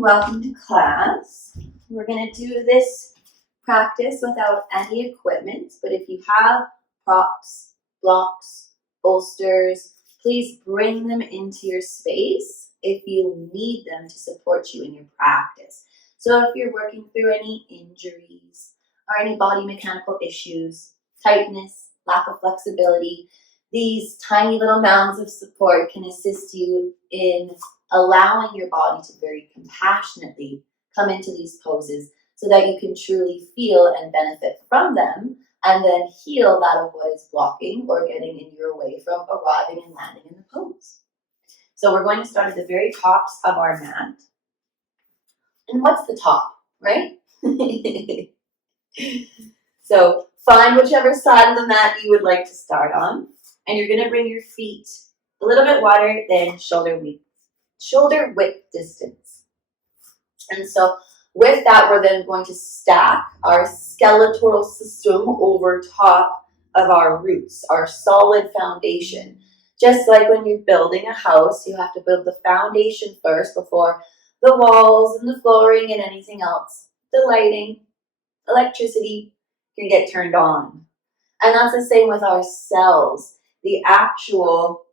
and welcome to class. We're going to do this practice without any equipment, but if you have props, blocks, bolsters, please bring them into your space if you need them to support you in your practice. So if you're working through any injuries or any body mechanical issues, tightness, lack of flexibility, these tiny little mounds of support can assist you in allowing your body to very compassionately come into these poses so that you can truly feel and benefit from them and then heal that of what is blocking or getting in your way from arriving and landing in the pose. So we're going to start at the very tops of our mat. And what's the top, right? So find whichever side of the mat you would like to start on. And you're going to bring your feet a little bit wider than shoulder width distance. And so with that, we're then going to stack our skeletal system over top of our roots, our solid foundation. Just like when you're building a house, you have to build the foundation first before the walls and the flooring and anything else. The lighting, electricity can get turned on. And that's the same with our cells. The actual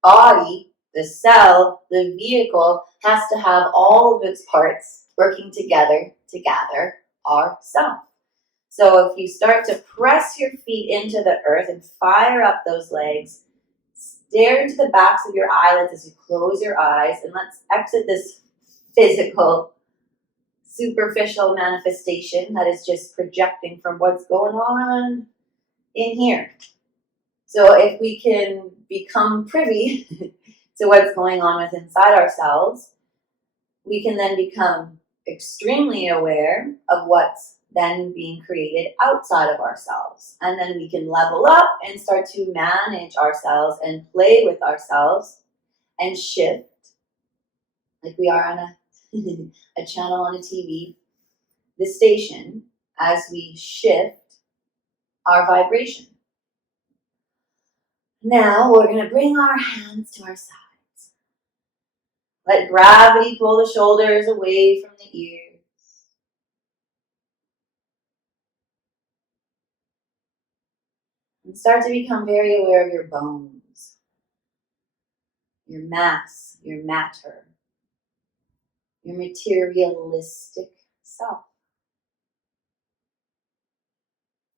body, the cell, the vehicle has to have all of its parts working together to gather our self. So if you start to press your feet into the earth and fire up those legs, stare into the backs of your eyelids as you close your eyes, and let's exit this physical, superficial manifestation that is just projecting from what's going on in here. So if we can become privy to what's going on with inside ourselves, we can then become extremely aware of what's then being created outside of ourselves. And then we can level up and start to manage ourselves and play with ourselves and shift, like we are on a channel on a TV, the station, as we shift our vibration. Now we're going to bring our hands to our sides. Let gravity pull the shoulders away from the ears. And start to become very aware of your bones, your mass, your matter, your materialistic self.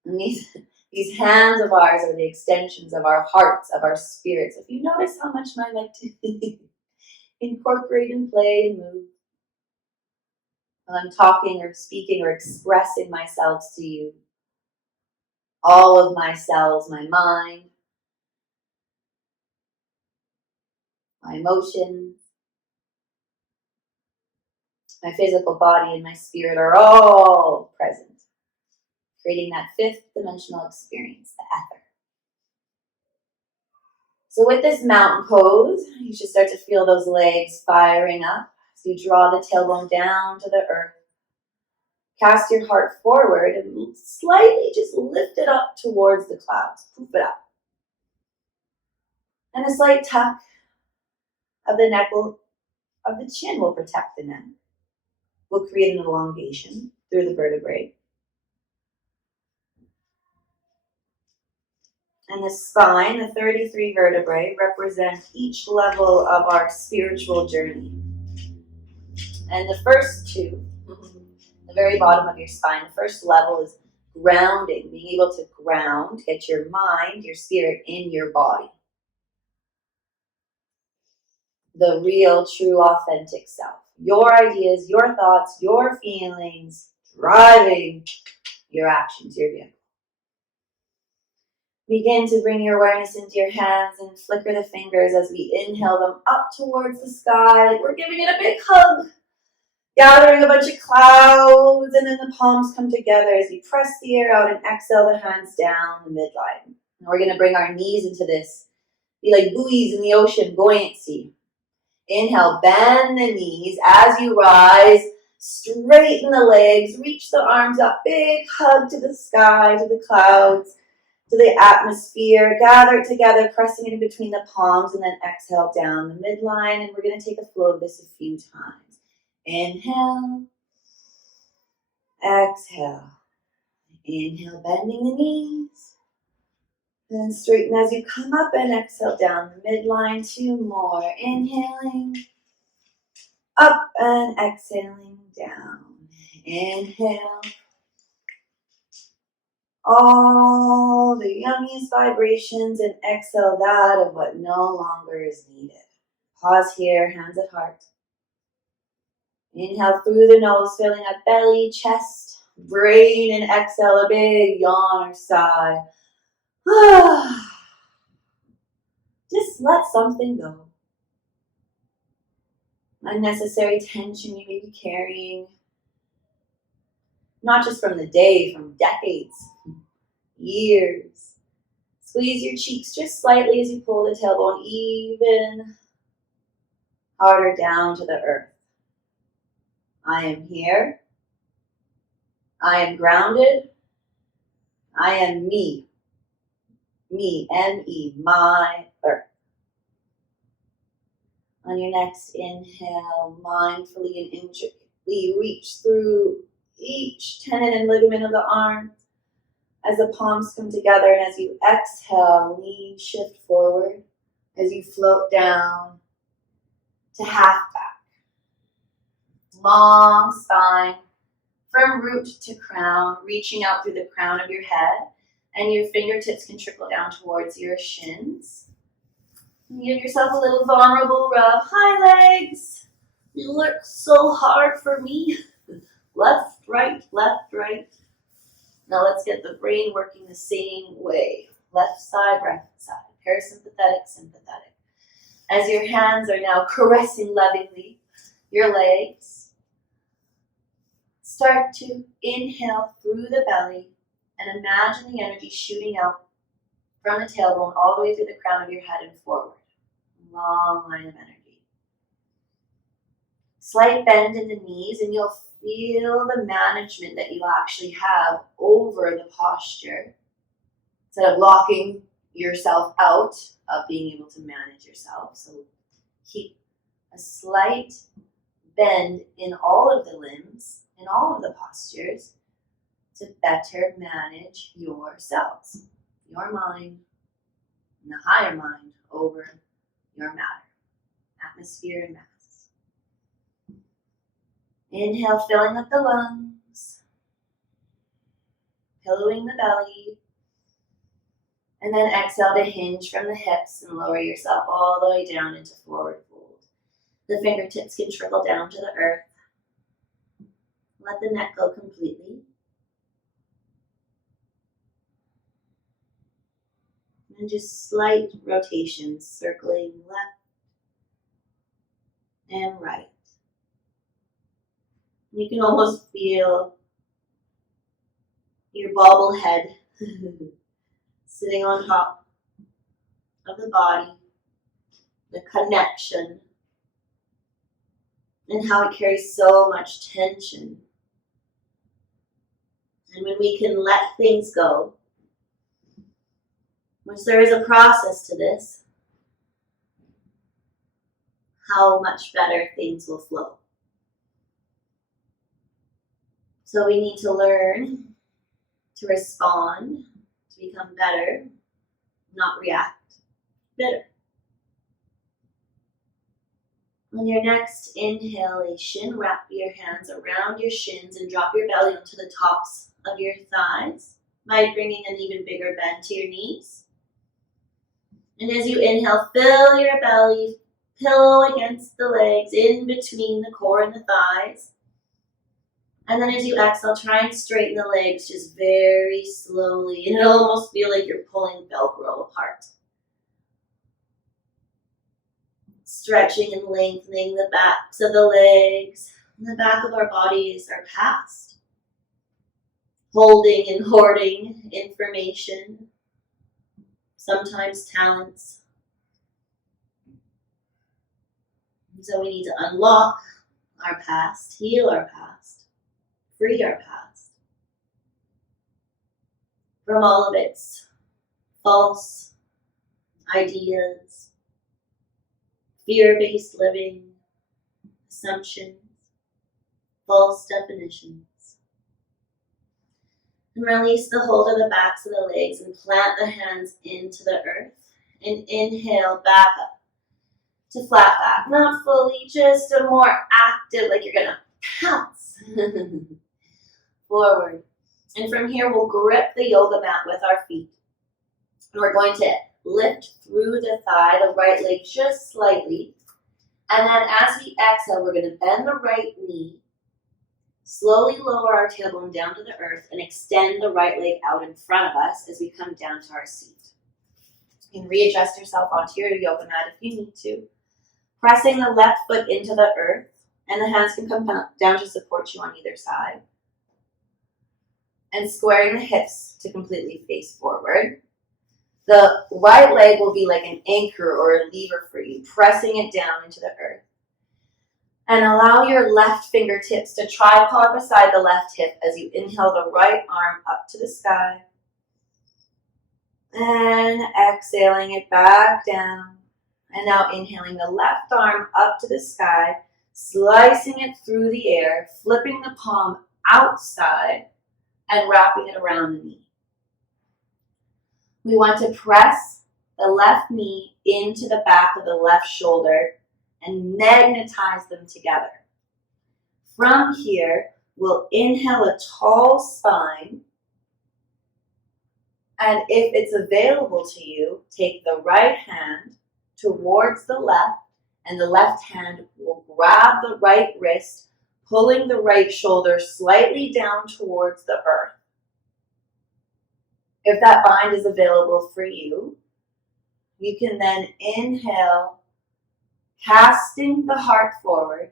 And these hands of ours are the extensions of our hearts, of our spirits. If you notice how much I like to incorporate and play and move while I'm talking or speaking or expressing myself to you, all of my cells, my mind, my emotions, my physical body, and my spirit are all present, creating that fifth dimensional experience, the ether. So with this mountain pose, you should start to feel those legs firing up as you draw the tailbone down to the earth. Cast your heart forward and slightly just lift it up towards the clouds. Poof it up. And a slight tuck of the neck of the chin will protect the neck. We'll create an elongation through the vertebrae. And the spine, the 33 vertebrae, represent each level of our spiritual journey. And the first two, the very bottom of your spine, the first level is grounding, being able to ground, get your mind, your spirit in your body. The real, true, authentic self. Your ideas, your thoughts, your feelings, driving your actions, your vehicle. Begin to bring your awareness into your hands and flicker the fingers as we inhale them up towards the sky. We're giving it a big hug. Gathering a bunch of clouds, and then the palms come together as we press the air out and exhale the hands down the midline. And we're going to bring our knees into this, be like buoys in the ocean, buoyancy. Inhale, bend the knees as you rise, straighten the legs, reach the arms up, big hug to the sky, to the clouds. to the atmosphere. Gather it together, pressing it in between the palms, and then exhale down the midline. And we're going to take a flow of this a few times. Inhale. Exhale. Inhale, bending the knees. Then straighten as you come up and exhale down the midline. 2 more. Inhaling. Up and exhaling down. Inhale. All the yummiest vibrations, and exhale that of what no longer is needed. Pause here, hands at heart. Inhale through the nose, filling up belly, chest, brain, and exhale a big yawn or sigh. Just let something go. Unnecessary tension you may be carrying, not just from the day, from decades, years. Squeeze your cheeks just slightly as you pull the tailbone even harder down to the earth. I am here. I am grounded. I am me. Me, M-E, my earth. On your next inhale, mindfully and intricately reach through each tendon and ligament of the arm as the palms come together, and as you exhale, knees shift forward as you float down to half back. Long spine from root to crown, reaching out through the crown of your head, and your fingertips can trickle down towards your shins. Give yourself a little vulnerable rub. Hi, legs. You work so hard for me. Left, right, left, right. Now let's get the brain working the same way. Left side, right side. Parasympathetic, sympathetic. As your hands are now caressing lovingly your legs, start to inhale through the belly and imagine the energy shooting out from the tailbone all the way through the crown of your head and forward. Long line of energy. Slight bend in the knees, and you'll feel the management that you actually have over the posture. Instead of locking yourself out of being able to manage yourself. So keep a slight bend in all of the limbs, in all of the postures, to better manage yourselves, your mind, and the higher mind over your matter, atmosphere and mass. Inhale, filling up the lungs, pillowing the belly, and then exhale to hinge from the hips and lower yourself all the way down into forward fold. The fingertips can trickle down to the earth. Let the neck go completely. And just slight rotations, circling left and right. You can almost feel your bobblehead sitting on top of the body, the connection, and how it carries so much tension. And when we can let things go, which there is a process to this, how much better things will flow. So we need to learn to respond, to become better, not react bitter. On your next inhalation, wrap your hands around your shins and drop your belly onto the tops of your thighs by bringing an even bigger bend to your knees. And as you inhale, fill your belly, pillow against the legs, in between the core and the thighs. And then as you exhale, try and straighten the legs just very slowly. And it'll almost feel like you're pulling Velcro apart. Stretching and lengthening the backs of the legs. And the back of our bodies are past. Holding and hoarding information. Sometimes talents. So we need to unlock our past, heal our past, free our past from all of its false ideas, fear-based living, assumptions, false definitions. And release the hold of the backs of the legs and plant the hands into the earth. And inhale back up to flat back. Not fully, just a more active, like you're gonna pounce forward. And from here, we'll grip the yoga mat with our feet. And we're going to lift through the thigh, the right leg just slightly. And then as we exhale, we're gonna bend the right knee. Slowly lower our tailbone down to the earth and extend the right leg out in front of us as we come down to our seat. You can readjust yourself onto your yoga mat if you need to. Pressing the left foot into the earth, and the hands can come down to support you on either side. And squaring the hips to completely face forward. The right leg will be like an anchor or a lever for you, pressing it down into the earth. And allow your left fingertips to tripod beside the left hip as you inhale the right arm up to the sky. And exhaling it back down. And now inhaling the left arm up to the sky, slicing it through the air, flipping the palm outside and wrapping it around the knee. We want to press the left knee into the back of the left shoulder and magnetize them together. From here, we'll inhale a tall spine. And if it's available to you, take the right hand towards the left, and the left hand will grab the right wrist, pulling the right shoulder slightly down towards the earth. If that bind is available for you, you can then inhale, casting the heart forward,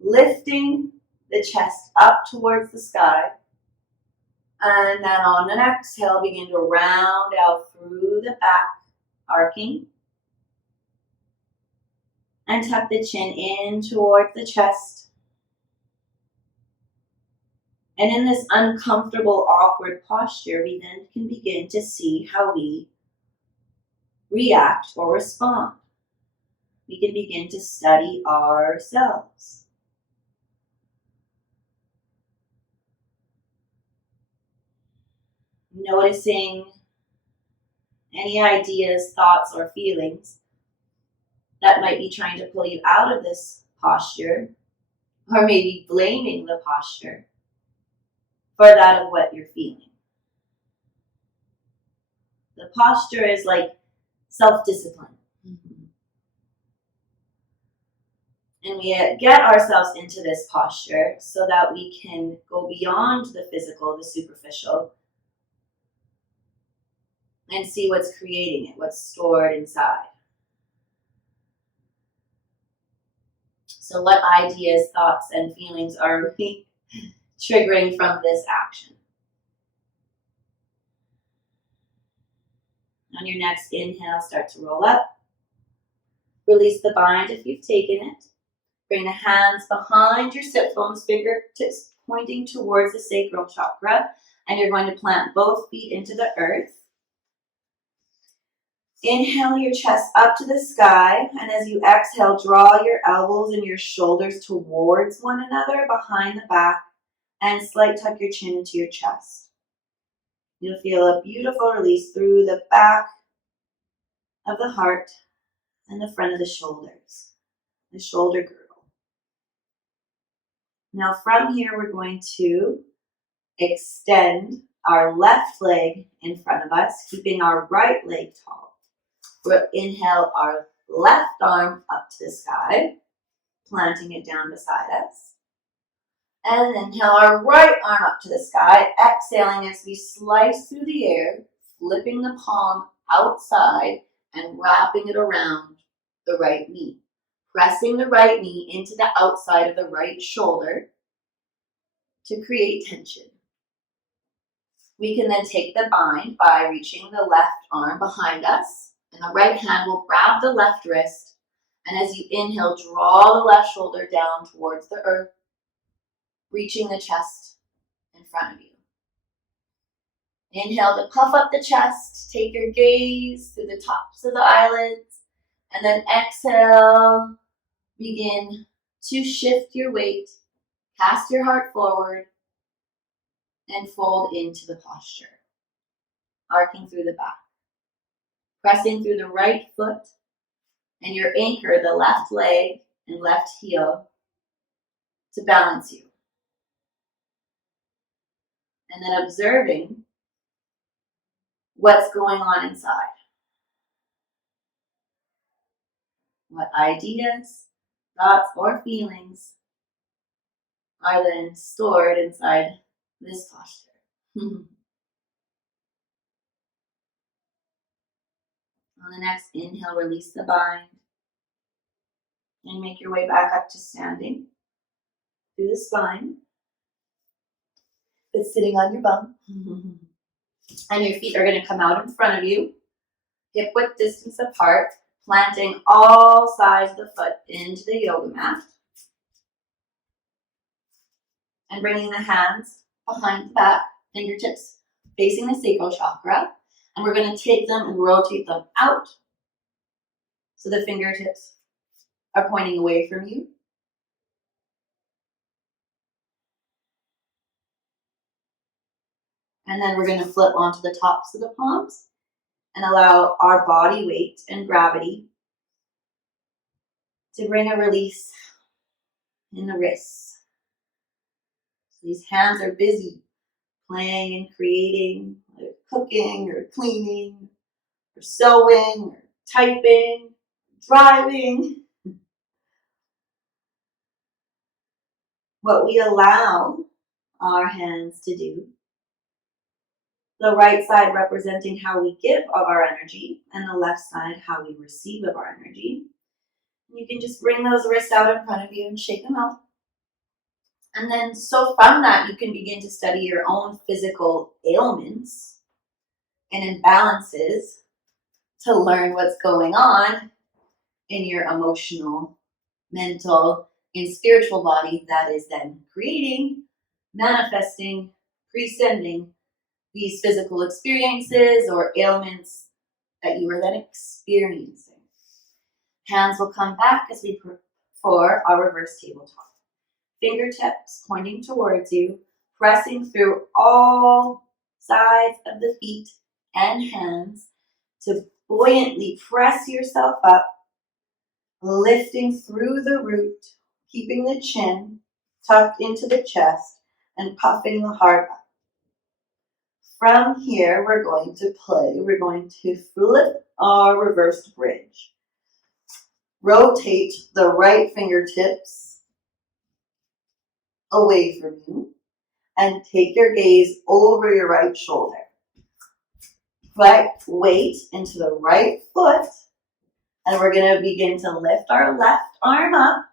lifting the chest up towards the sky, and then on an exhale, begin to round out through the back, arcing, and tuck the chin in towards the chest. And in this uncomfortable, awkward posture, we then can begin to see how we react or respond. We can begin to study ourselves. Noticing any ideas, thoughts, or feelings that might be trying to pull you out of this posture, or maybe blaming the posture for that of what you're feeling. The posture is like self-discipline. And we get ourselves into this posture so that we can go beyond the physical, the superficial, and see what's creating it, what's stored inside. So what ideas, thoughts, and feelings are we triggering from this action? On your next inhale, start to roll up. Release the bind if you've taken it. Bring the hands behind your sit bones, fingertips pointing towards the sacral chakra, and you're going to plant both feet into the earth. Inhale your chest up to the sky, and as you exhale, draw your elbows and your shoulders towards one another behind the back, and slight tuck your chin into your chest. You'll feel a beautiful release through the back of the heart and the front of the shoulders, the shoulder girdle. Now from here, we're going to extend our left leg in front of us, keeping our right leg tall. We'll inhale our left arm up to the sky, planting it down beside us. And inhale our right arm up to the sky, exhaling as we slice through the air, flipping the palm outside and wrapping it around the right knee. Pressing the right knee into the outside of the right shoulder to create tension. We can then take the bind by reaching the left arm behind us, and the right hand will grab the left wrist, and as you inhale, draw the left shoulder down towards the earth, reaching the chest in front of you. Inhale to puff up the chest. Take your gaze through the tops of the eyelids. And then exhale. Begin to shift your weight. Cast your heart forward. And fold into the posture. Arcing through the back. Pressing through the right foot. And your anchor, the left leg and left heel, to balance you. And then observing what's going on inside. What ideas, thoughts, or feelings are then stored inside this posture. On the next inhale, release the bind. And make your way back up to standing. Through the spine. It's sitting on your bum. And your feet are going to come out in front of you. Hip width distance apart. Planting all sides of the foot into the yoga mat. And bringing the hands behind the back. Fingertips facing the sacral chakra. And we're going to take them and rotate them out. So the fingertips are pointing away from you. And then we're going to flip onto the tops of the palms and allow our body weight and gravity to bring a release in the wrists. So these hands are busy playing and creating, or cooking or cleaning or sewing or typing, driving. What we allow our hands to do. The right side representing how we give of our energy, and the left side how we receive of our energy. You can just bring those wrists out in front of you and shake them out. And then, so from that, you can begin to study your own physical ailments and imbalances to learn what's going on in your emotional, mental, and spiritual body that is then creating, manifesting, presending these physical experiences or ailments that you are then experiencing. Hands will come back as we for our reverse tabletop. Fingertips pointing towards you, pressing through all sides of the feet and hands to buoyantly press yourself up, lifting through the root, keeping the chin tucked into the chest and puffing the heart up. From here, we're going to flip our reversed bridge. Rotate the right fingertips away from you and take your gaze over your right shoulder. Put weight into the right foot, and we're going to begin to lift our left arm up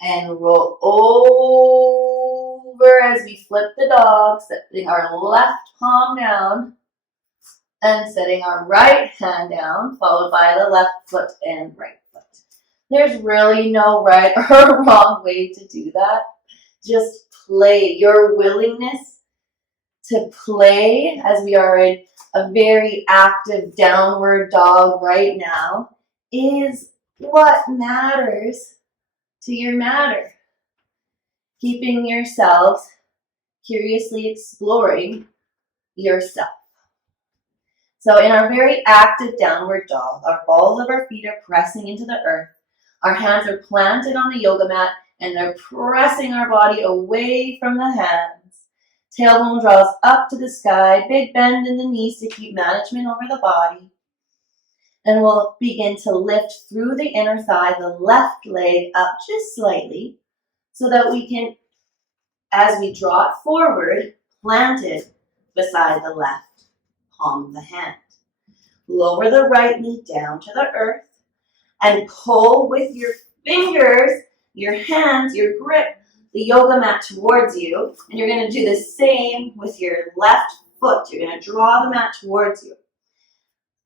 and roll over as we flip the dog, setting our left palm down and setting our right hand down, followed by the left foot and right foot. There's really no right or wrong way to do that. Just play. Your willingness to play, as we are in a very active downward dog right now, is what matters to your matter. Keeping yourselves curiously exploring yourself. So in our very active downward dog, our balls of our feet are pressing into the earth. Our hands are planted on the yoga mat and they're pressing our body away from the hands. Tailbone draws up to the sky, big bend in the knees to keep management over the body. And we'll begin to lift through the inner thigh, the left leg up just slightly, so that we can, as we draw it forward, plant it beside the left palm of the hand. Lower the right knee down to the earth and pull with your fingers, your hands, your grip, the yoga mat towards you. And you're going to do the same with your left foot. You're going to draw the mat towards you.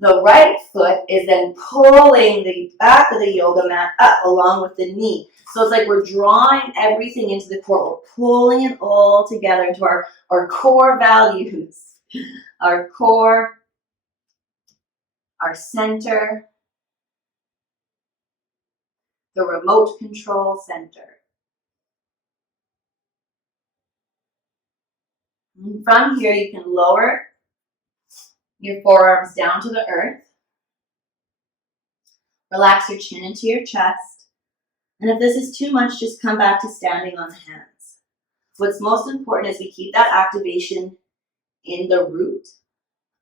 The right foot is then pulling the back of the yoga mat up along with the knee. So it's like we're drawing everything into the core. We're pulling it all together into our core values. our core, our center, the remote control center. And from here, you can lower your forearms down to the earth. Relax your chin into your chest. And if this is too much, just come back to standing on the hands. What's most important is we keep that activation in the root,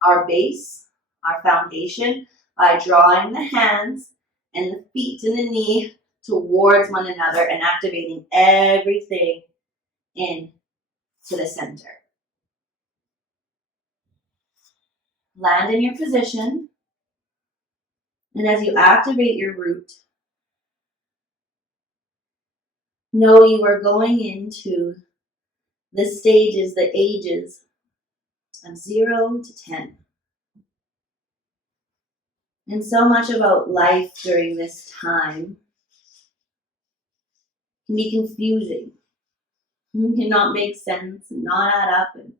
our base, our foundation, by drawing the hands and the feet and the knee towards one another and activating everything in to the center. Land in your position. And as you activate your root, know you are going into the stages, the ages of 0 to 10. And so much about life during this time can be confusing. It cannot make sense and not add up. And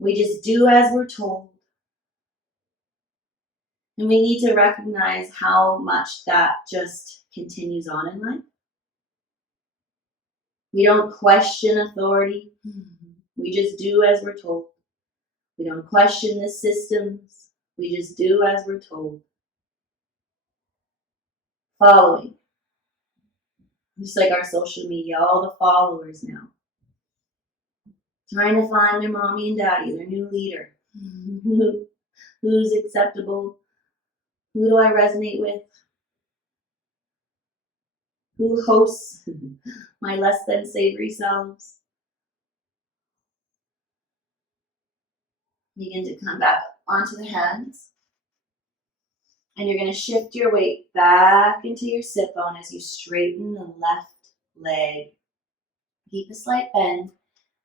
we just do as we're told. And we need to recognize how much that just continues on in life. We don't question authority. We just do as we're told. We don't question the systems. We just do as we're told. Following. Just like our social media, all the followers now. Trying to find their mommy and daddy, their new leader. Who's acceptable? Who do I resonate with? Who hosts my less than savory selves? Begin to come back onto the hands. And you're going to shift your weight back into your sit bone as you straighten the left leg. Keep a slight bend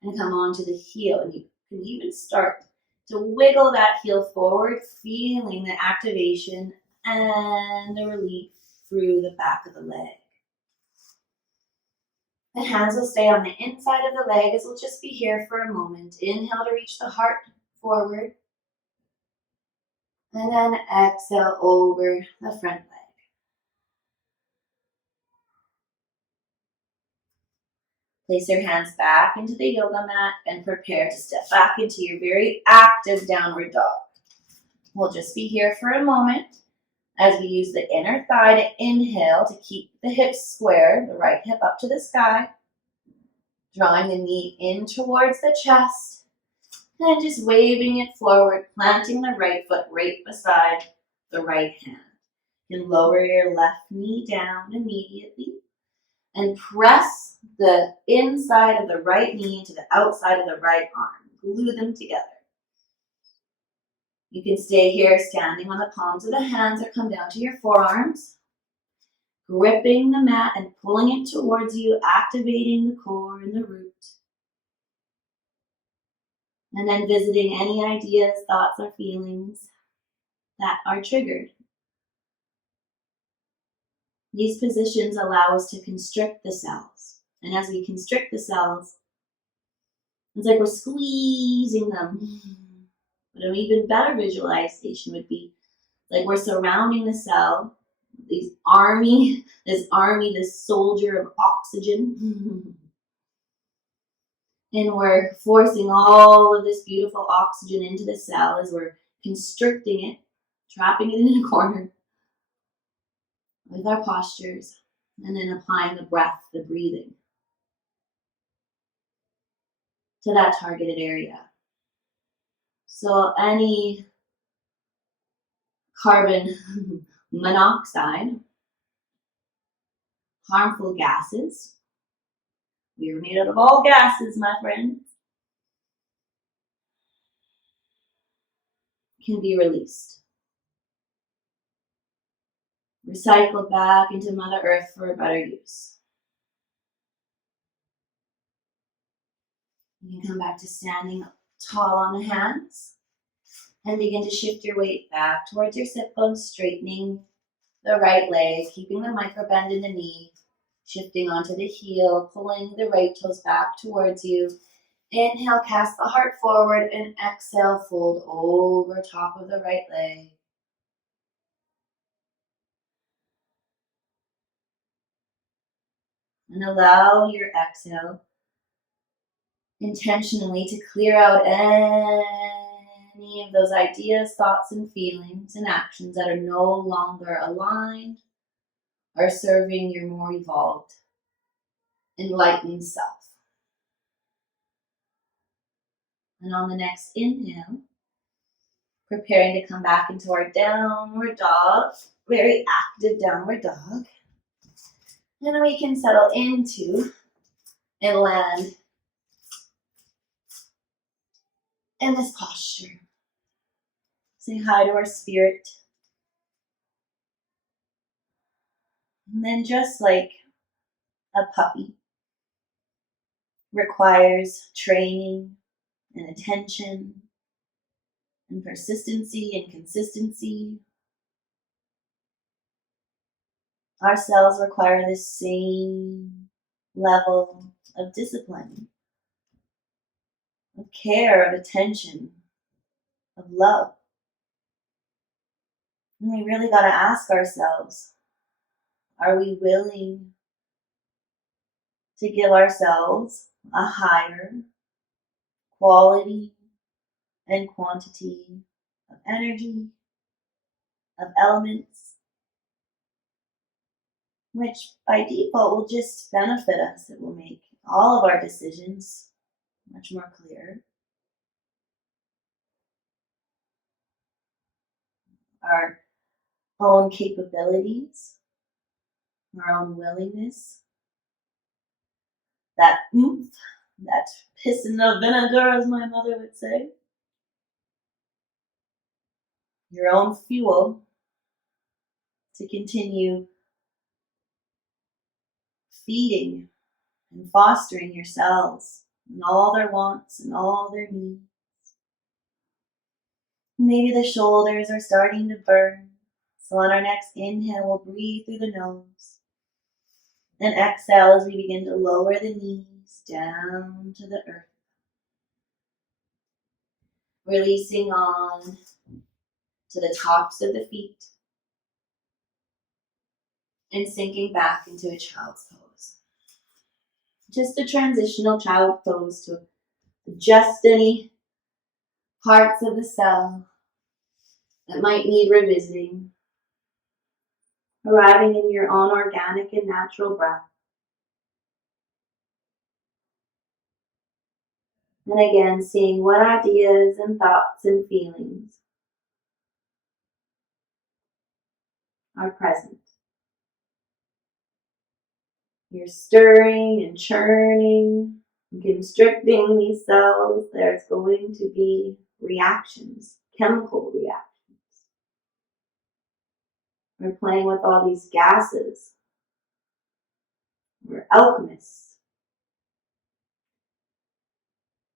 and come onto the heel. And you can even start to wiggle that heel forward, feeling the activation and the relief through the back of the leg. The hands will stay on the inside of the leg as we'll just be here for a moment. Inhale to reach the heart forward. And then exhale over the front leg. Place your hands back into the yoga mat and prepare to step back into your very active downward dog. We'll just be here for a moment as we use the inner thigh to inhale to keep the hips square, the right hip up to the sky, drawing the knee in towards the chest, and just waving it forward, planting the right foot right beside the right hand. You can lower your left knee down immediately and press the inside of the right knee into the outside of the right arm. Glue them together. You can stay here standing on the palms of the hands or come down to your forearms, gripping the mat and pulling it towards you, activating the core and the root. And then visiting any ideas, thoughts, or feelings that are triggered. These positions allow us to constrict the cells. And as we constrict the cells, it's like we're squeezing them. But an even better visualization would be like we're surrounding the cell, this soldier of oxygen. And we're forcing all of this beautiful oxygen into the cell as we're constricting it, trapping it in a corner with our postures, and then applying the breath, the breathing to that targeted area. So any carbon monoxide, harmful gases, we are made out of all gases, my friends, can be released. Recycled back into Mother Earth for a better use. You can come back to standing tall on the hands and begin to shift your weight back towards your sit bones, straightening the right leg, keeping the micro bend in the knee, shifting onto the heel, pulling the right toes back towards you. Inhale, cast the heart forward, and exhale, fold over top of the right leg. And allow your exhale intentionally to clear out any of those ideas, thoughts, and feelings and actions that are no longer aligned or serving your more evolved, enlightened self. And on the next inhale, preparing to come back into our downward dog, very active downward dog. And we can settle into and land in this posture. Say hi to our spirit. And then just like a puppy requires training and attention and persistency and consistency, our cells require the same level of discipline, of care, of attention, of love. And we really got to ask ourselves, are we willing to give ourselves a higher quality and quantity of energy, of elements, which by default will just benefit us. It will make all of our decisions much more clear. Our own capabilities, our own willingness, that oomph, that piss in the vinegar, as my mother would say. Your own fuel to continue feeding and fostering your cells and all their wants and all their needs. Maybe the shoulders are starting to burn. So on our next inhale, we'll breathe through the nose. And exhale as we begin to lower the knees down to the earth. Releasing on to the tops of the feet. And sinking back into a child's pose. Just a transitional child pose to adjust any parts of the cell that might need revisiting. Arriving in your own organic and natural breath. And again, seeing what ideas and thoughts and feelings are present. You're stirring and churning and constricting these cells. There's going to be reactions, chemical reactions. We're playing with all these gases. We're alchemists.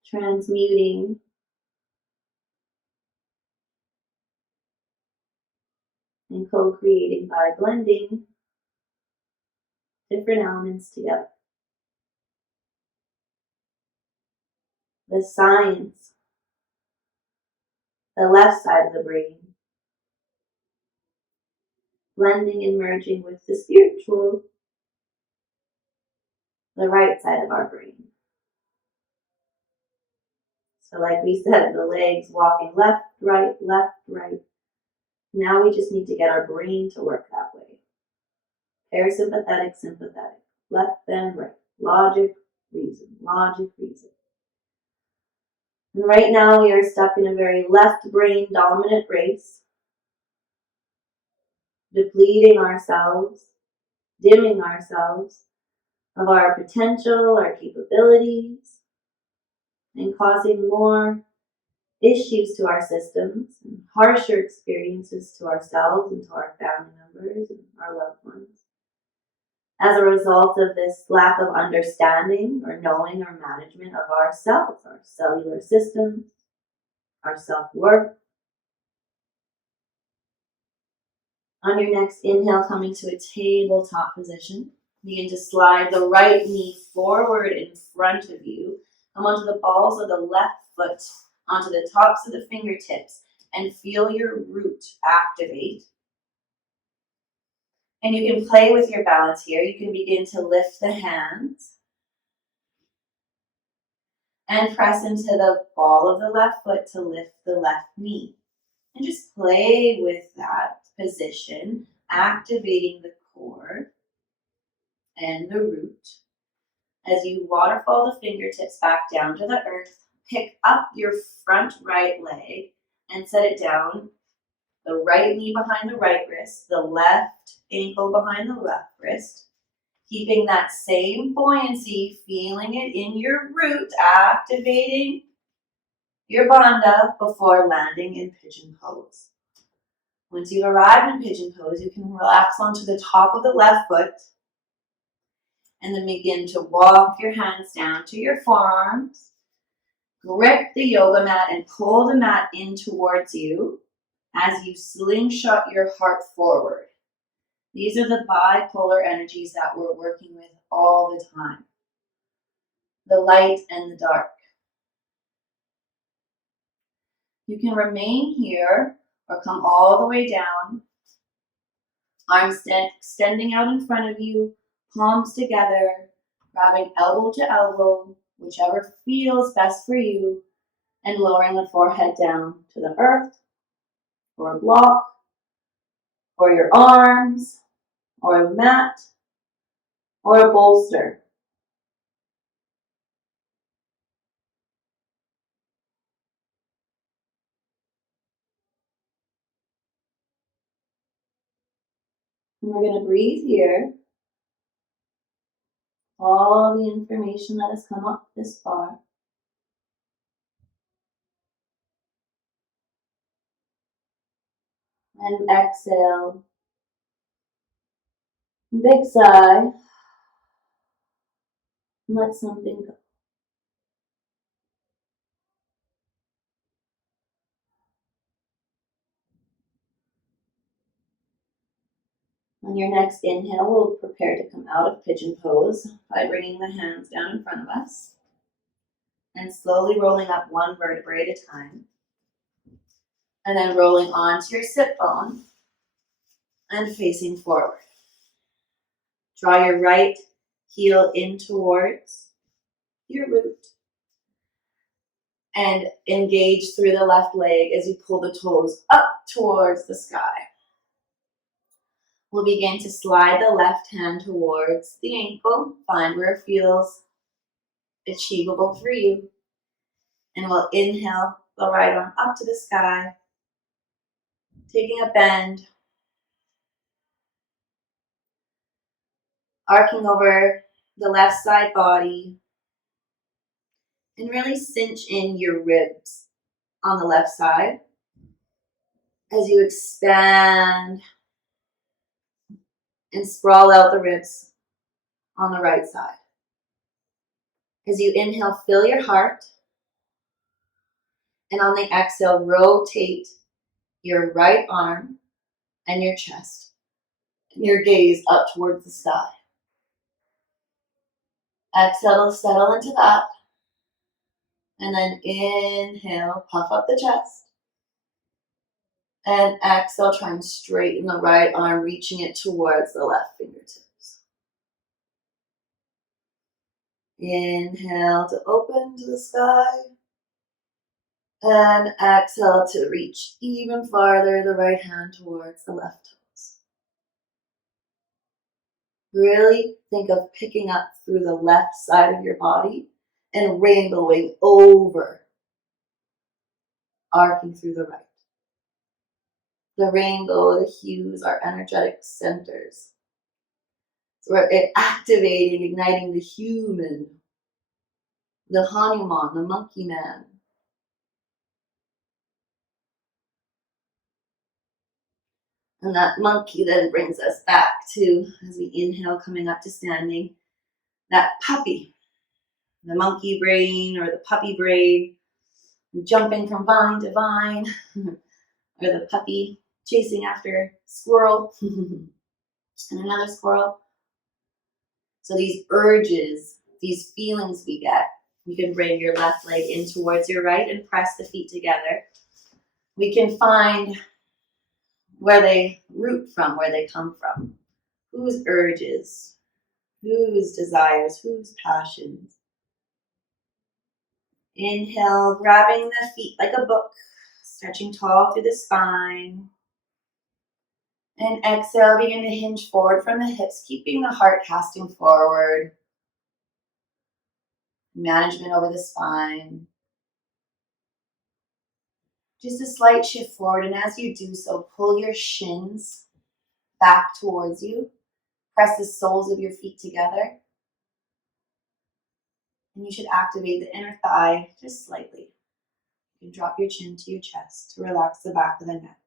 Transmuting and co-creating by blending different elements together. The science, the left side of the brain, blending and merging with the spiritual, the right side of our brain. So like we said, the legs walking left, right, left, right. Now we just need to get our brain to work that way. Parasympathetic, sympathetic, left then right, logic, reason, logic, reason. And right now we are stuck in a very left brain dominant race, depleting ourselves, dimming ourselves of our potential, our capabilities, and causing more issues to our systems and harsher experiences to ourselves and to our family members and our loved ones. As a result of this lack of understanding or knowing or management of ourselves, our cellular systems, our self-worth. On your next inhale, coming to a tabletop position, begin to slide the right knee forward in front of you, Come onto the balls of the left foot, onto the tops of the fingertips, and feel your root activate. And you can play with your balance here. You can begin to lift the hands and press into the ball of the left foot to lift the left knee. And just play with that position, activating the core and the root. As you waterfall the fingertips back down to the earth, pick up your front right leg and set it down. The right knee behind the right wrist, the left ankle behind the left wrist. Keeping that same buoyancy, feeling it in your root, activating your bandha before landing in pigeon pose. Once you've arrived in pigeon pose, you can relax onto the top of the left foot and then begin to walk your hands down to your forearms. Grip the yoga mat and pull the mat in towards you as you slingshot your heart forward. These are the bipolar energies that we're working with all the time. The light and the dark. You can remain here or come all the way down. Arms extending out in front of you, palms together, grabbing elbow to elbow, whichever feels best for you, and lowering the forehead down to the earth, or a block, or your arms, or a mat, or a bolster. And we're going to breathe here. All the information that has come up this far. And exhale. Big sigh. And let something go. On your next inhale, we'll prepare to come out of pigeon pose by bringing the hands down in front of us and slowly rolling up one vertebrae at a time. And then rolling onto your sit bone and facing forward. Draw your right heel in towards your root and engage through the left leg as you pull the toes up towards the sky. We'll begin to slide the left hand towards the ankle. Find where it feels achievable for you. And we'll inhale the right arm up to the sky, taking a bend, arcing over the left side body, and really cinch in your ribs on the left side as you expand and sprawl out the ribs on the right side. As you inhale, fill your heart, and on the exhale, rotate your right arm and your chest, and your gaze up towards the sky. Exhale, settle into that, and then inhale, puff up the chest, and exhale, try and straighten the right arm, reaching it towards the left fingertips. Inhale to open to the sky, and exhale to reach even farther the right hand towards the left toes. Really think of picking up through the left side of your body and rainbowing over, arcing through the right. The rainbow, the hues are energetic centers. So we're activating, igniting the human, the Hanuman, the monkey man. And that monkey then brings us back to, as we inhale, coming up to standing, that puppy, the monkey brain or the puppy brain, jumping from vine to vine, or the puppy chasing after squirrel and another squirrel. So these urges, these feelings we get, You can bring your left leg in towards your right and press the feet together. We can find where they root from, where they come from. Whose urges, whose desires, whose passions. Inhale, grabbing the feet like a book, stretching tall through the spine. And exhale, begin to hinge forward from the hips, keeping the heart casting forward. Management over the spine. Just a slight shift forward, and as you do so, pull your shins back towards you. Press the soles of your feet together. And you should activate the inner thigh just slightly. You can drop your chin to your chest to relax the back of the neck.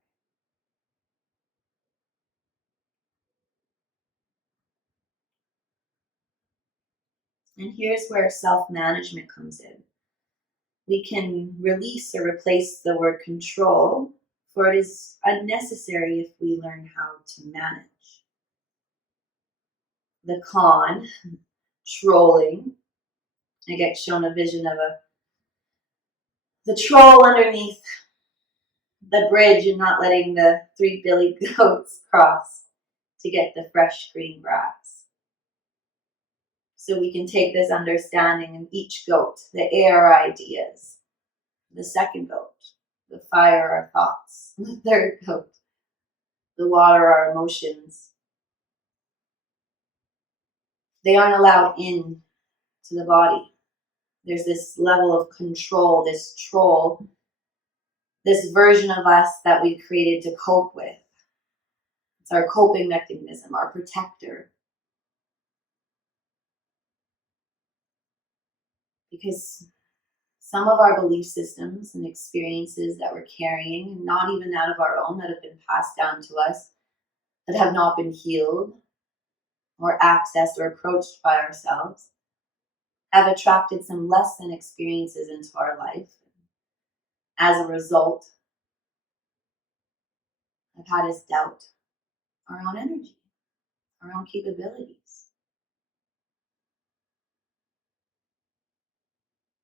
And here's where self-management comes in. We can release or replace the word control, for it is unnecessary if we learn how to manage. The con, trolling. I get shown a vision of the troll underneath the bridge and not letting the 3 billy goats cross to get the fresh green grass. So we can take this understanding in each goat, the air ideas, the second goat, the fire our thoughts, the third goat, the water our emotions. They aren't allowed in to the body. There's this level of control, this troll, this version of us that we've created to cope with. It's our coping mechanism, our protector. Because some of our belief systems and experiences that we're carrying, not even out of our own, that have been passed down to us, that have not been healed or accessed or approached by ourselves, have attracted some less than experiences into our life. As a result, have had us doubt our own energy, our own capabilities.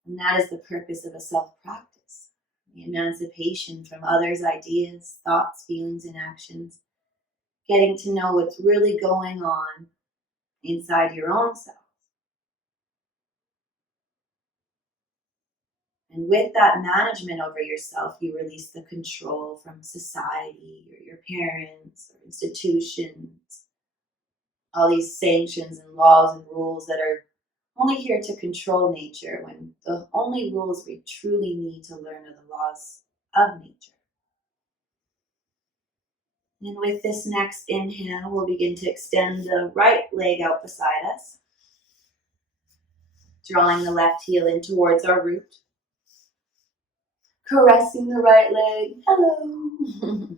And that is the purpose of a self-practice, the emancipation from others' ideas, thoughts, feelings, and actions, getting to know what's really going on inside your own self. And with that management over yourself, you release the control from society or your parents or institutions, all these sanctions and laws and rules that are only here to control nature, when the only rules we truly need to learn are the laws of nature. And with this next inhale, we'll begin to extend the right leg out beside us, drawing the left heel in towards our root, caressing the right leg, hello,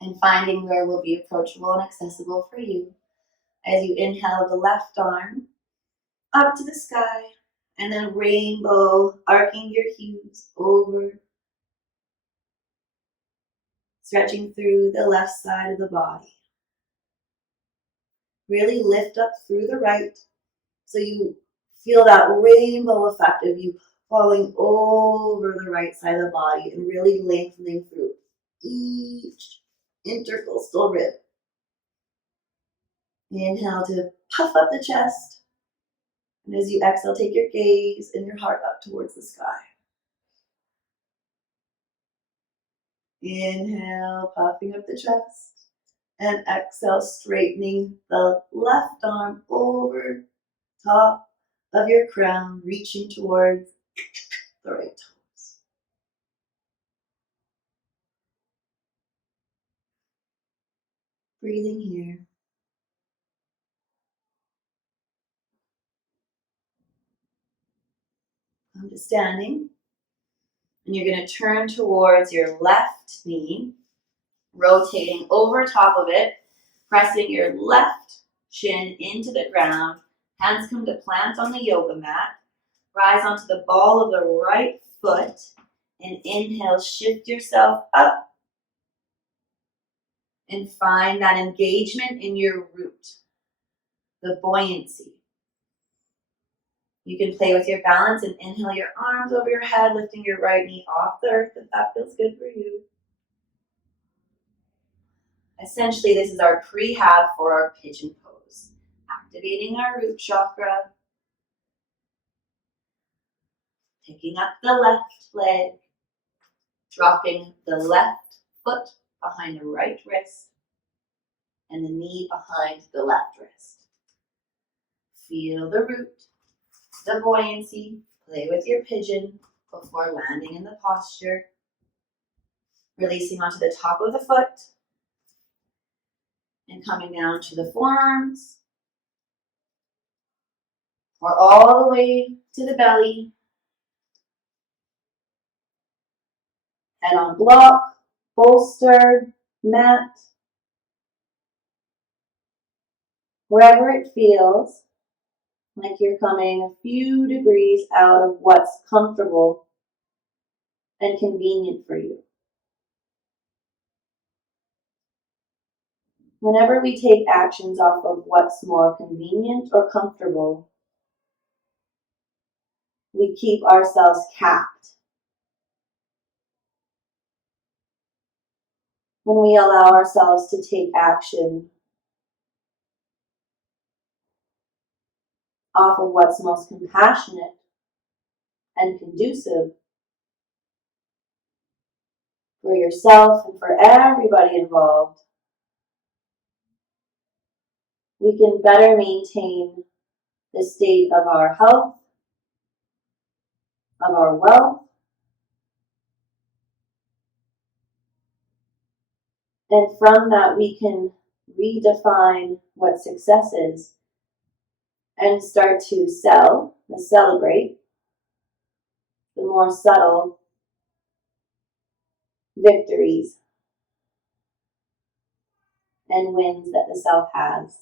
and finding where will be approachable and accessible for you. As you inhale the left arm up to the sky, and then rainbow, arcing your heels over, stretching through the left side of the body. Really lift up through the right, so you feel that rainbow effect of you falling over the right side of the body and really lengthening through each intercostal rib. Inhale to puff up the chest. And as you exhale, take your gaze and your heart up towards the sky. Inhale, puffing up the chest. And exhale, straightening the left arm over top of your crown, reaching towards the right toes. Breathing here. Come to standing. And you're going to turn towards your left knee, rotating over top of it, pressing your left shin into the ground. Hands come to plant on the yoga mat. Rise onto the ball of the right foot. And inhale, shift yourself up. And find that engagement in your root, the buoyancy. You can play with your balance and inhale your arms over your head, lifting your right knee off the earth if that feels good for you. Essentially, this is our prehab for our pigeon pose. Activating our root chakra, picking up the left leg, dropping the left foot behind the right wrist, and the knee behind the left wrist. Feel the root, the buoyancy, play with your pigeon before landing in the posture. Releasing onto the top of the foot and coming down to the forearms or all the way to the belly. Head on block, bolster, mat, wherever it feels like you're coming a few degrees out of what's comfortable and convenient for you. Whenever we take actions off of what's more convenient or comfortable, we keep ourselves capped. When we allow ourselves to take action off of what's most compassionate and conducive for yourself and for everybody involved, we can better maintain the state of our health, of our wealth, and from that we can redefine what success is and start to celebrate the more subtle victories and wins that the self has.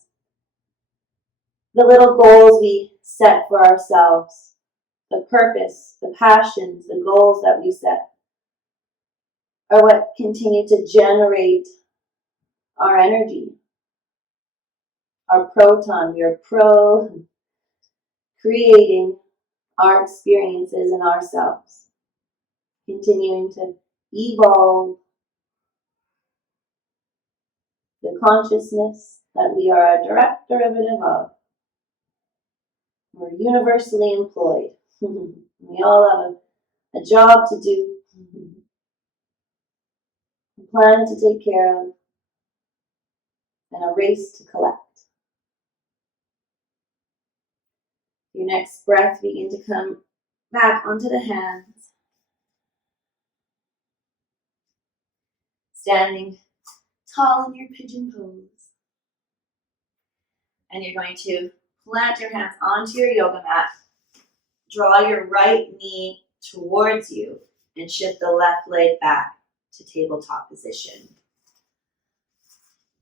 The little goals we set for ourselves, the purpose, the passions, the goals that we set are what continue to generate our energy, our proton. We are creating our experiences in ourselves, continuing to evolve the consciousness that we are a direct derivative of. We're universally employed. We all have a job to do, a plan to take care of, and a race to collect. Your next breath, begin to come back onto the hands. Standing tall in your pigeon pose. And you're going to plant your hands onto your yoga mat. Draw your right knee towards you and shift the left leg back to tabletop position.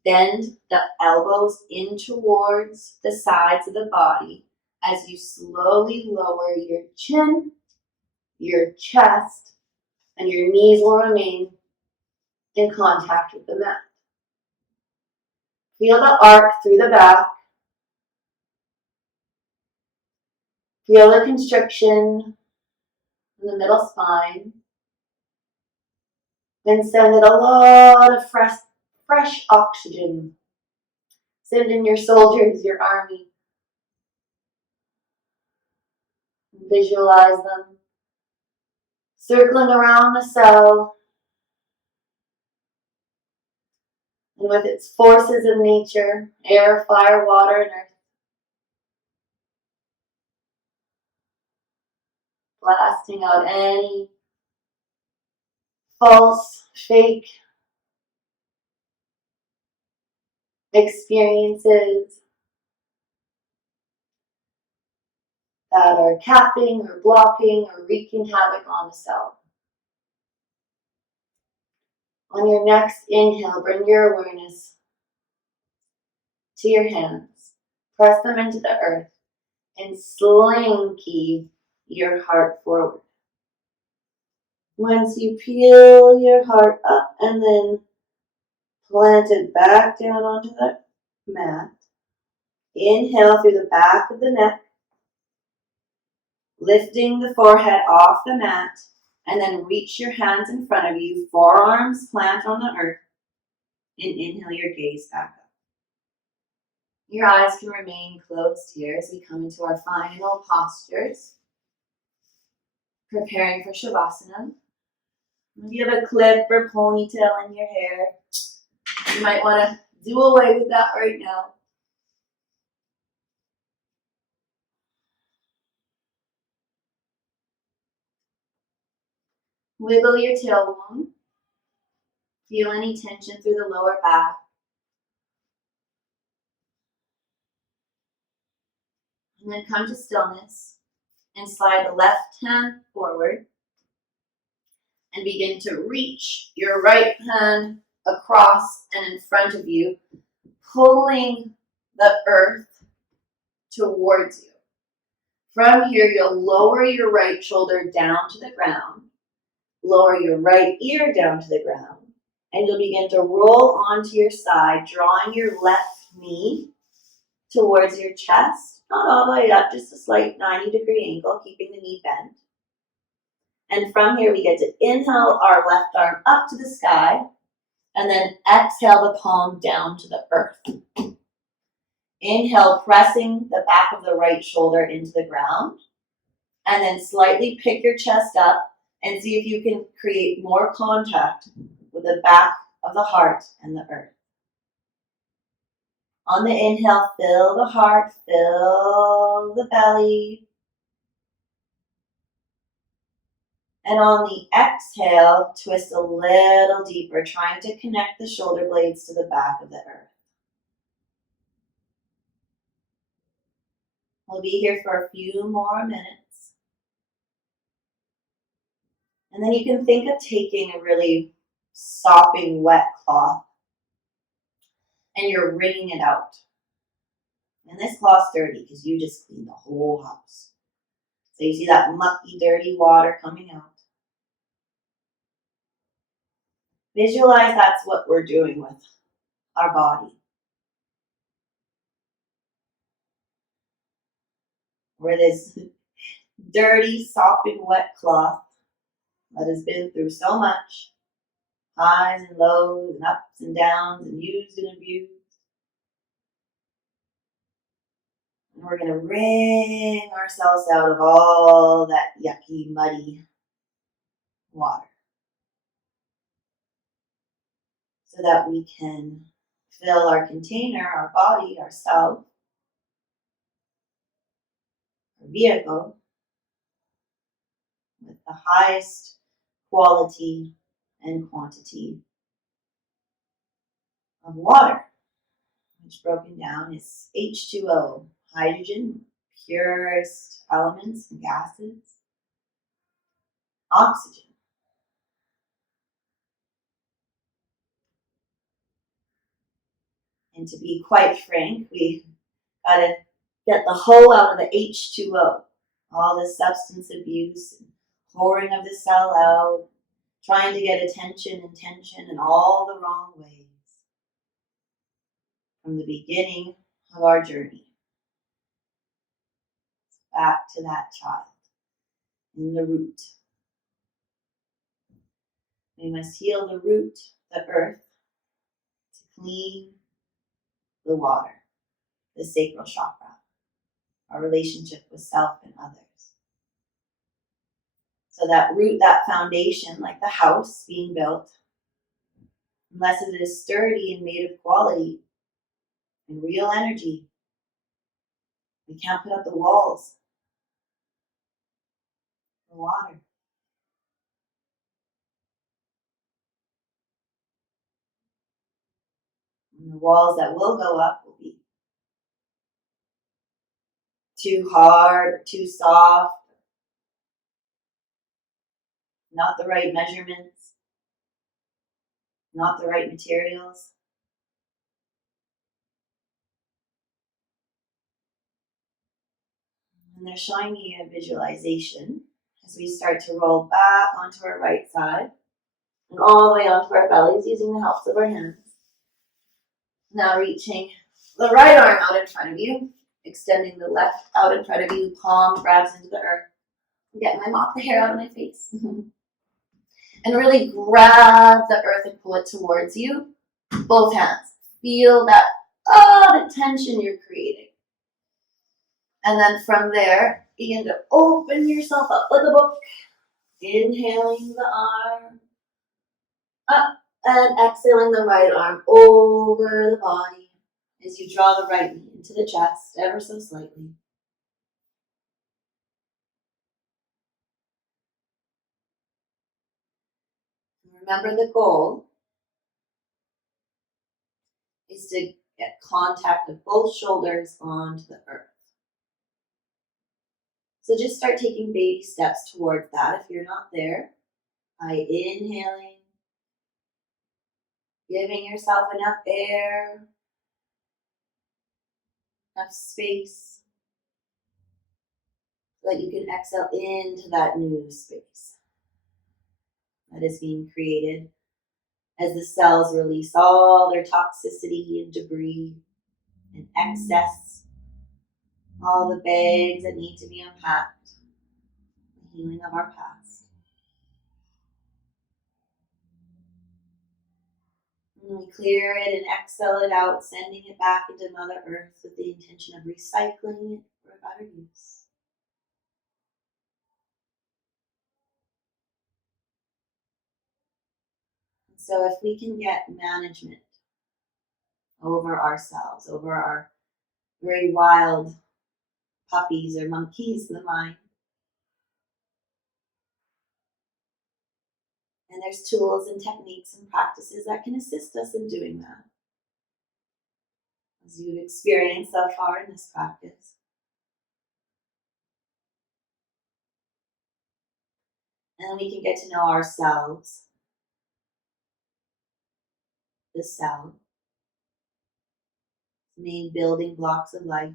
Bend the elbows in towards the sides of the body as you slowly lower your chin, your chest, and your knees will remain in contact with the mat. Feel the arc through the back. Feel the constriction in the middle spine. Then send it a lot of fresh oxygen. Send in your soldiers, your army. Visualize them circling around the cell. And with its forces of nature, air, fire, water, and earth, blasting out any false, fake experiences that are capping or blocking or wreaking havoc on the cell. On your next inhale, bring your awareness to your hands. Press them into the earth and slinky your heart forward. Once you peel your heart up and then plant it back down onto the mat, inhale through the back of the neck. Lifting the forehead off the mat, and then reach your hands in front of you, forearms plant on the earth, and inhale your gaze back up. Your eyes can remain closed here as we come into our final postures, preparing for Shavasana. If you have a clip or ponytail in your hair, you might want to do away with that right now. Wiggle your tailbone. Feel any tension through the lower back. And then come to stillness and slide the left hand forward and begin to reach your right hand across and in front of you, pulling the earth towards you. From here, you'll lower your right shoulder down to the ground, lower your right ear down to the ground, and you'll begin to roll onto your side, drawing your left knee towards your chest, not all the way up, just a slight 90-degree angle, keeping the knee bent. And from here, we get to inhale our left arm up to the sky, and then exhale the palm down to the earth. Inhale, pressing the back of the right shoulder into the ground, and then slightly pick your chest up and see if you can create more contact with the back of the heart and the earth. On the inhale, fill the heart, fill the belly. And on the exhale, twist a little deeper, trying to connect the shoulder blades to the back of the earth. We'll be here for a few more minutes. And then you can think of taking a really sopping wet cloth and you're wringing it out. And this cloth's dirty because you just cleaned the whole house. So you see that mucky, dirty water coming out. Visualize that's what we're doing with our body. Where this dirty, sopping wet cloth that has been through so much, highs and lows and ups and downs and used and abused. And we're going to wring ourselves out of all that yucky, muddy water so that we can fill our container, our body, ourself, our vehicle with the highest quality and quantity of water, which broken down is H2O, hydrogen, purest elements and gases, oxygen. And to be quite frank, we gotta get the whole out of the H2O, all the substance abuse, and pouring of the cell out, trying to get attention and tension in all the wrong ways. From the beginning of our journey, back to that child, in the root. We must heal the root, the earth, to clean the water, the sacral chakra, our relationship with self and others. So that root, that foundation, like the house being built, unless it is sturdy and made of quality and real energy, we can't put up the walls for water. And the walls that will go up will be too hard, too soft, not the right measurements, not the right materials. And they're showing me a visualization as we start to roll back onto our right side and all the way onto our bellies using the helps of our hands. Now reaching the right arm out in front of you, extending the left out in front of you, palm grabs into the earth. Get my mop the hair out of my face. And really grab the earth and pull it towards you. Both hands. Feel that, the tension you're creating. And then from there, begin to open yourself up like a book. Inhaling the arm up and exhaling the right arm over the body as you draw the right knee into the chest ever so slightly. Remember, the goal is to get contact of both shoulders onto the earth. So just start taking baby steps towards that if you're not there. By inhaling, giving yourself enough air, enough space, so that you can exhale into that new space that is being created as the cells release all their toxicity and debris and excess, all the bags that need to be unpacked, the healing of our past. And we clear it and exhale it out, sending it back into Mother Earth with the intention of recycling it for a better use. And so if we can get management over ourselves, over our very wild puppies or monkeys, the mind, and there's tools and techniques and practices that can assist us in doing that, as you've experienced so far in this practice. And we can get to know ourselves, the cell, the main building blocks of life,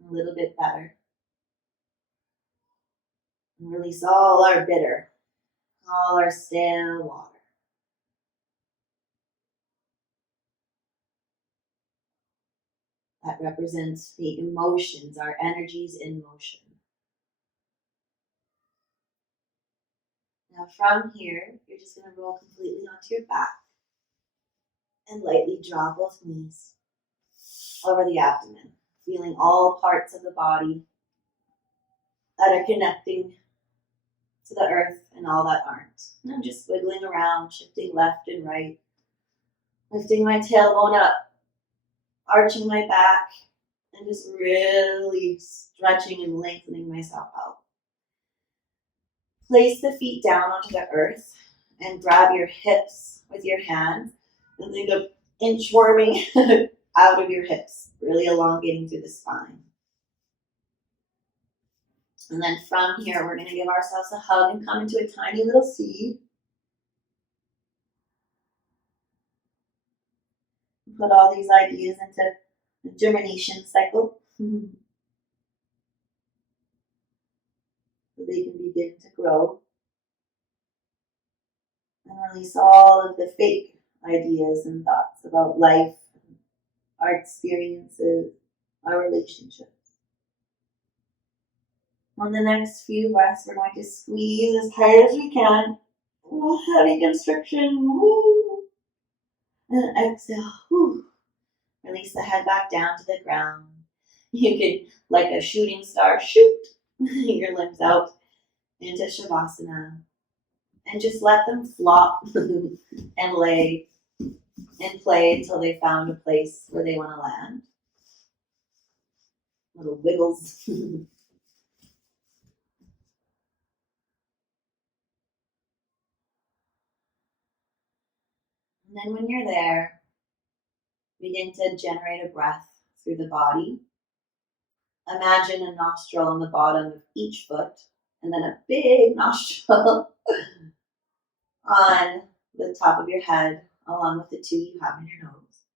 a little bit better. And release all our bitter, all our stale water. That represents the emotions, our energies in motion. Now from here, you're just going to roll completely onto your back and lightly draw both knees over the abdomen, feeling all parts of the body that are connecting to the earth and all that aren't. And I'm just wiggling around, shifting left and right, lifting my tailbone up, arching my back, and just really stretching and lengthening myself out. Place the feet down onto the earth and grab your hips with your hands and think of inchworming out of your hips, really elongating through the spine. And then from here, we're going to give ourselves a hug and come into a tiny little seed. Put all these ideas into the germination cycle so they can begin to grow. And release all of the fake ideas and thoughts about life, our experiences, our relationships. On the next few breaths, we're going to squeeze as hard as we can. Heavy constriction. Woo. And exhale. Woo. Release the head back down to the ground. You can, like a shooting star, shoot your limbs out into Shavasana. And just let them flop and lay and play until they found a place where they want to land. Little wiggles. And then when you're there, begin to generate a breath through the body. Imagine a nostril on the bottom of each foot, and then a big nostril on the top of your head, along with the two you have in your nose.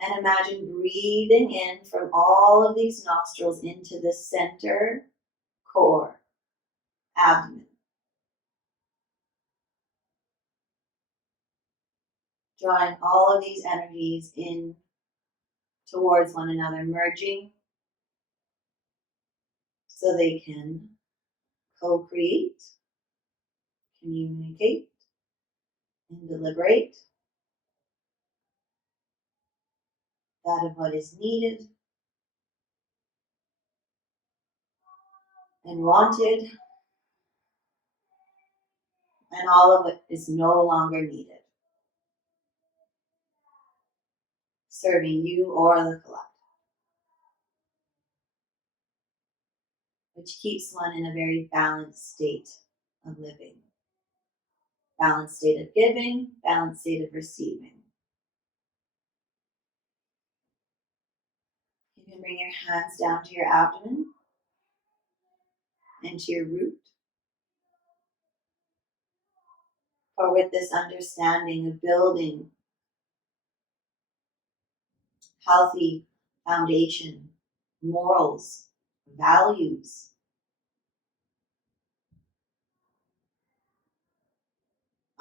And imagine breathing in from all of these nostrils into the center core, abdomen. Drawing all of these energies in towards one another, merging so they can co-create, communicate, and deliberate that of what is needed and wanted, and all of it is no longer needed, serving you or the collective, which keeps one in a very balanced state of living. Balanced state of giving, balanced state of receiving. You can bring your hands down to your abdomen and to your root. For with this understanding of building healthy foundation, morals, values,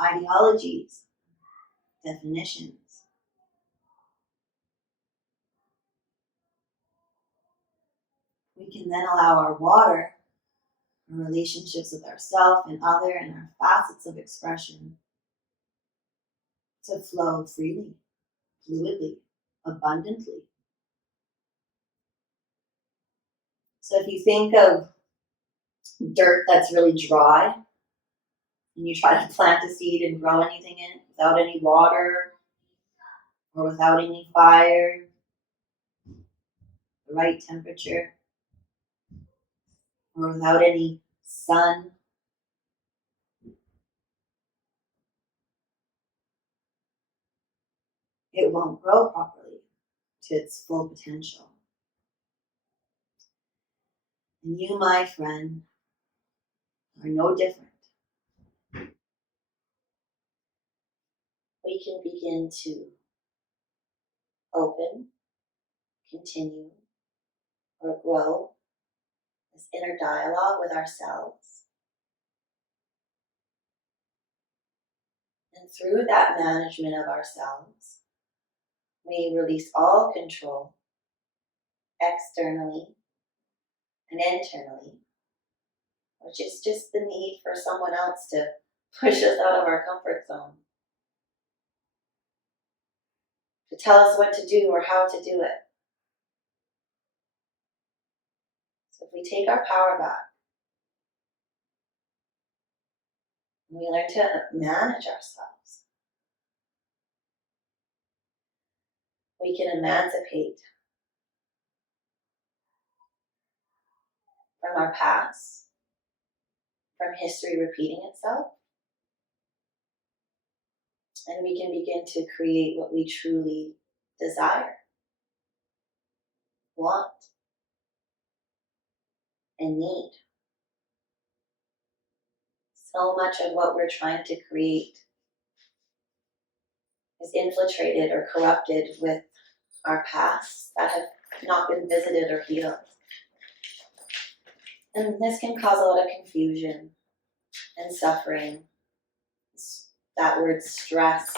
ideologies, definitions, we can then allow our water, our relationships with ourselves and other, and our facets of expression to flow freely, fluidly, abundantly. So if you think of dirt that's really dry, and you try to plant a seed and grow anything in it without any water or without any fire, the right temperature, or without any sun, it won't grow properly to its full potential. And you, my friend, are no different. We can begin to open, continue, or grow this inner dialogue with ourselves. And through that management of ourselves, we release all control externally and internally, which is just the need for someone else to push us out of our comfort zone, to tell us what to do or how to do it. So if we take our power back, and we learn to manage ourselves, we can emancipate from our past, from history repeating itself, and we can begin to create what we truly desire, want, and need. So much of what we're trying to create is infiltrated or corrupted with our pasts that have not been visited or healed. And this can cause a lot of confusion and suffering. That word stress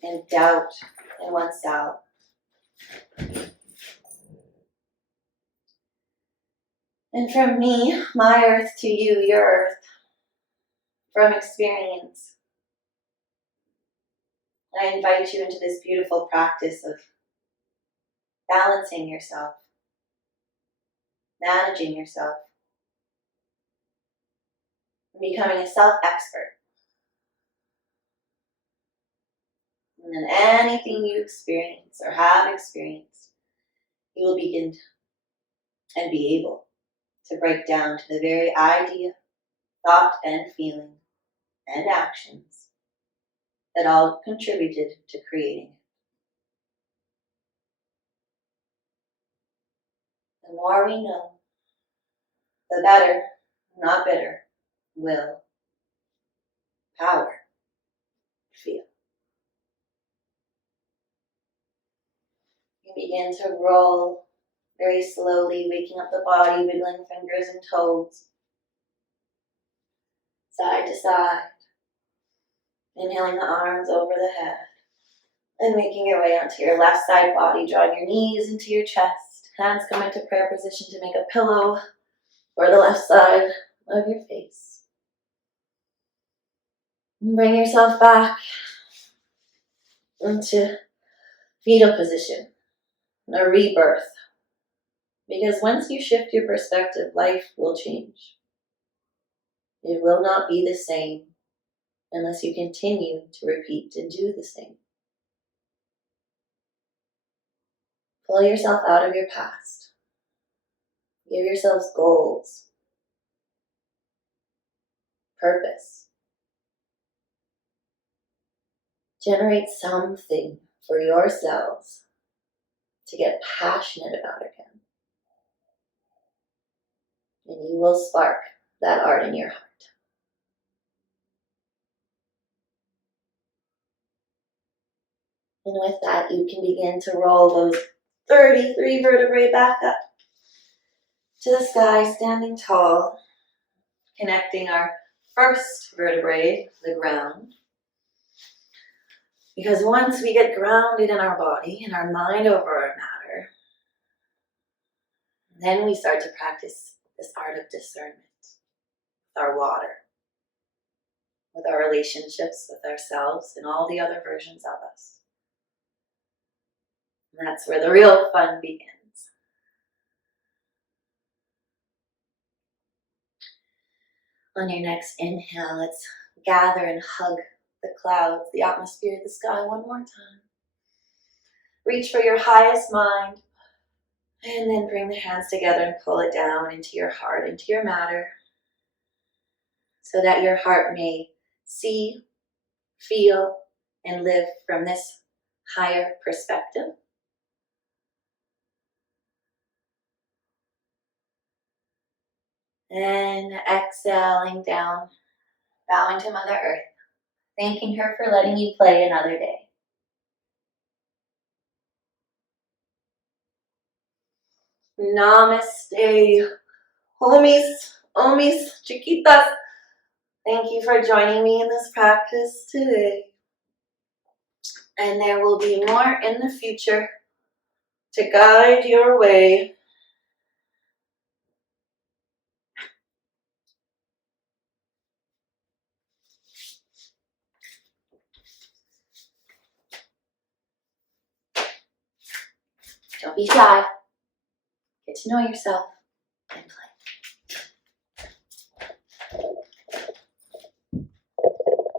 and doubt in oneself. And from me, my earth, to you, your earth, from experience, I invite you into this beautiful practice of balancing yourself, managing yourself, and becoming a self-expert. And then anything you experience or have experienced, you will begin and be able to break down to the very idea, thought, and feeling, and actions that all contributed to creating it. The more we know, the better, not bitter, will, power, feel. You begin to roll very slowly, waking up the body, wiggling fingers and toes, side to side, inhaling the arms over the head, and making your way onto your left side body, drawing your knees into your chest, Hands come into prayer position to make a pillow for the left side of your face. And bring yourself back into fetal position, a rebirth. Because once you shift your perspective, life will change. It will not be the same unless you continue to repeat and do the same. Pull yourself out of your past. Give yourselves goals, purpose. Generate something for yourselves to get passionate about again. And you will spark that art in your heart. And with that, you can begin to roll those 33 vertebrae back up to the sky, standing tall, connecting our first vertebrae, the ground. Because once we get grounded in our body and our mind over our matter, then we start to practice this art of discernment with our water, with our relationships with ourselves and all the other versions of us. And that's where the real fun begins. On your next inhale, let's gather and hug the clouds, the atmosphere, the sky one more time. Reach for your highest mind, and then bring the hands together and pull it down into your heart, into your matter, so that your heart may see, feel, and live from this higher perspective. And exhaling down, bowing to Mother Earth, thanking her for letting you play another day. Namaste, homies, omis, chiquitas. Thank you for joining me in this practice today. And there will be more in the future to guide your way. Don't be shy. Get to know yourself and play.